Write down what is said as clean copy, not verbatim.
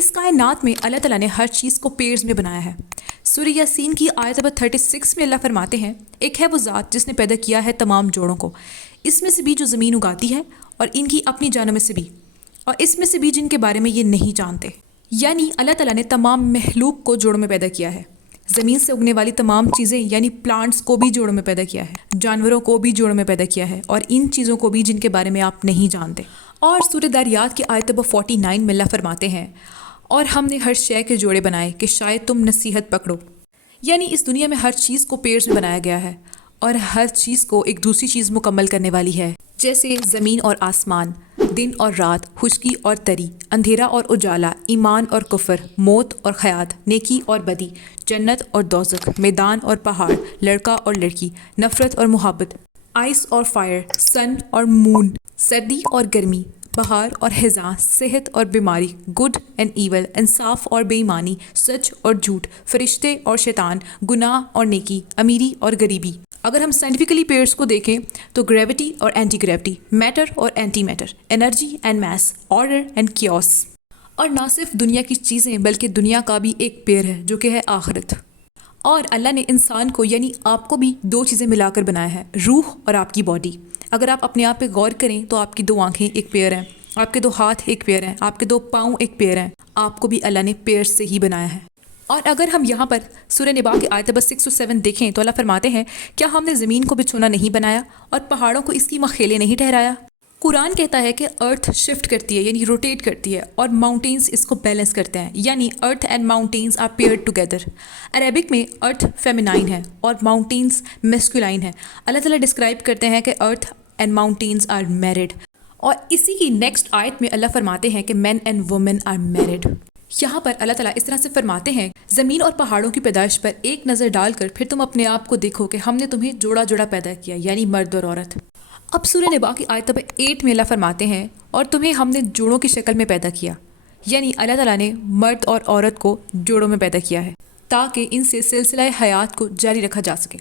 اس کائنات میں اللہ تعالیٰ نے ہر چیز کو پیئرز میں بنایا ہے۔ سورہ یاسین کی آیت نمبر 36 میں اللہ فرماتے ہیں، ایک ہے وہ ذات جس نے پیدا کیا ہے تمام جوڑوں کو، اس میں سے بھی جو زمین اگاتی ہے اور ان کی اپنی جانوں میں سے بھی، اور اس میں سے بھی جن کے بارے میں یہ نہیں جانتے۔ یعنی اللہ تعالیٰ نے تمام مخلوق کو جوڑوں میں پیدا کیا ہے۔ زمین سے اگنے والی تمام چیزیں یعنی پلانٹس کو بھی جوڑوں میں پیدا کیا ہے، جانوروں کو بھی جوڑوں میں پیدا کیا ہے، اور ان چیزوں کو بھی جن کے بارے میں آپ نہیں جانتے۔ اور سورہ داریات کی آیت نمبر 49 میں اللہ فرماتے ہیں، اور ہم نے ہر شے کے جوڑے بنائے کہ شاید تم نصیحت پکڑو۔ یعنی اس دنیا میں ہر چیز کو پیئرز میں بنایا گیا ہے، اور ہر چیز کو ایک دوسری چیز مکمل کرنے والی ہے، جیسے زمین اور آسمان، دن اور رات، خشکی اور تری، اندھیرا اور اجالا، ایمان اور کفر، موت اور حیات، نیکی اور بدی، جنت اور دوزخ، میدان اور پہاڑ، لڑکا اور لڑکی، نفرت اور محبت، آئس اور فائر، سن اور مون، سردی اور گرمی، بہار اور خزاں، صحت اور بیماری، گڈ اینڈ ایول، انصاف اور بے ایمانی، سچ اور جھوٹ، فرشتے اور شیطان، گناہ اور نیکی، امیری اور غریبی۔ اگر ہم سائنٹیفکلی پیئرس کو دیکھیں تو گریوٹی اور اینٹی گریوٹی، میٹر اور anti matter, energy and mass, order and chaos. اور نہ صرف دنیا کی چیزیں بلکہ دنیا کا بھی ایک پیئر ہے جو کہ ہے آخرت۔ اور اللہ نے انسان کو یعنی آپ کو بھی دو چیزیں ملا کر بنایا ہے، روح اور آپ کی باڈی۔ اگر آپ اپنے آپ پہ غور کریں تو آپ کی دو آنکھیں ایک پیئر ہیں، آپ کے دو ہاتھ ایک پیئر ہیں، آپ کے دو پاؤں ایک پیئر ہیں۔ آپ کو بھی اللہ نے پیئر سے ہی بنایا ہے۔ اور اگر ہم یہاں پر سورہ نبا کی آیت نمبر 6 و 7 دیکھیں تو اللہ فرماتے ہیں، کیا ہم نے زمین کو بچھونا نہیں بنایا اور پہاڑوں کو اس کی مخیلیں نہیں ٹھہرایا؟ قرآن کہتا ہے کہ ارتھ شفٹ کرتی ہے یعنی روٹیٹ کرتی ہے، اور ماؤنٹینز اس کو بیلنس کرتے ہیں، یعنی earth and mountains are paired together. Arabic میں ارتھ فیمینائن ہے اور ماؤنٹینز میسکولائن ہے۔ اللہ تعالیٰ ڈسکرائب کرتے ہیں کہ earth and mountains are married, اور اسی کی نیکسٹ آیت میں اللہ فرماتے ہیں کہ مین اینڈ وومن آر میرڈ۔ یہاں پر اللہ تعالیٰ اس طرح سے فرماتے ہیں، زمین اور پہاڑوں کی پیدائش پر ایک نظر ڈال کر پھر تم اپنے آپ کو دیکھو کہ ہم نے تمہیں جوڑا جوڑا پیدا کیا، یعنی مرد اور عورت۔ اب سورہ نبا کی آیت نمبر 8 میں اللہ فرماتے ہیں، اور تمہیں ہم نے جوڑوں کی شکل میں پیدا کیا، یعنی اللہ تعالیٰ نے مرد اور عورت کو جوڑوں میں پیدا کیا ہے تاکہ ان سے سلسلہ حیات کو جاری رکھا جا سکے۔